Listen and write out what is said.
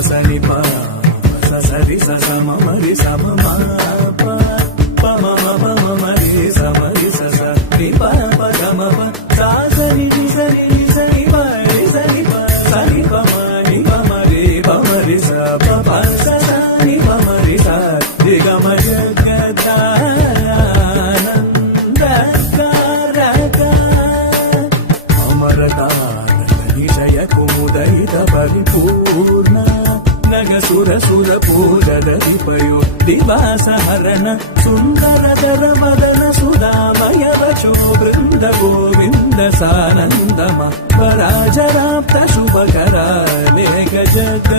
సని ప సరి సమరి సమ ప మమ పమ మరి సమరి సరి ప గమ ప సని సని సని మరి సని ప సని ప మని పమరి పమరి స ప సని పమరి స గమ జగదానందకారక అమరతారనిశయ కుముదయిత పరిపూర్ణ నగసుర సుర పూరదీపయో దివాసహరణ సుందరధర మదన సుధామయ వచో బృంద గోవింద సానందమ పరాజరాప్త శుభకర మేఘ జగదానంద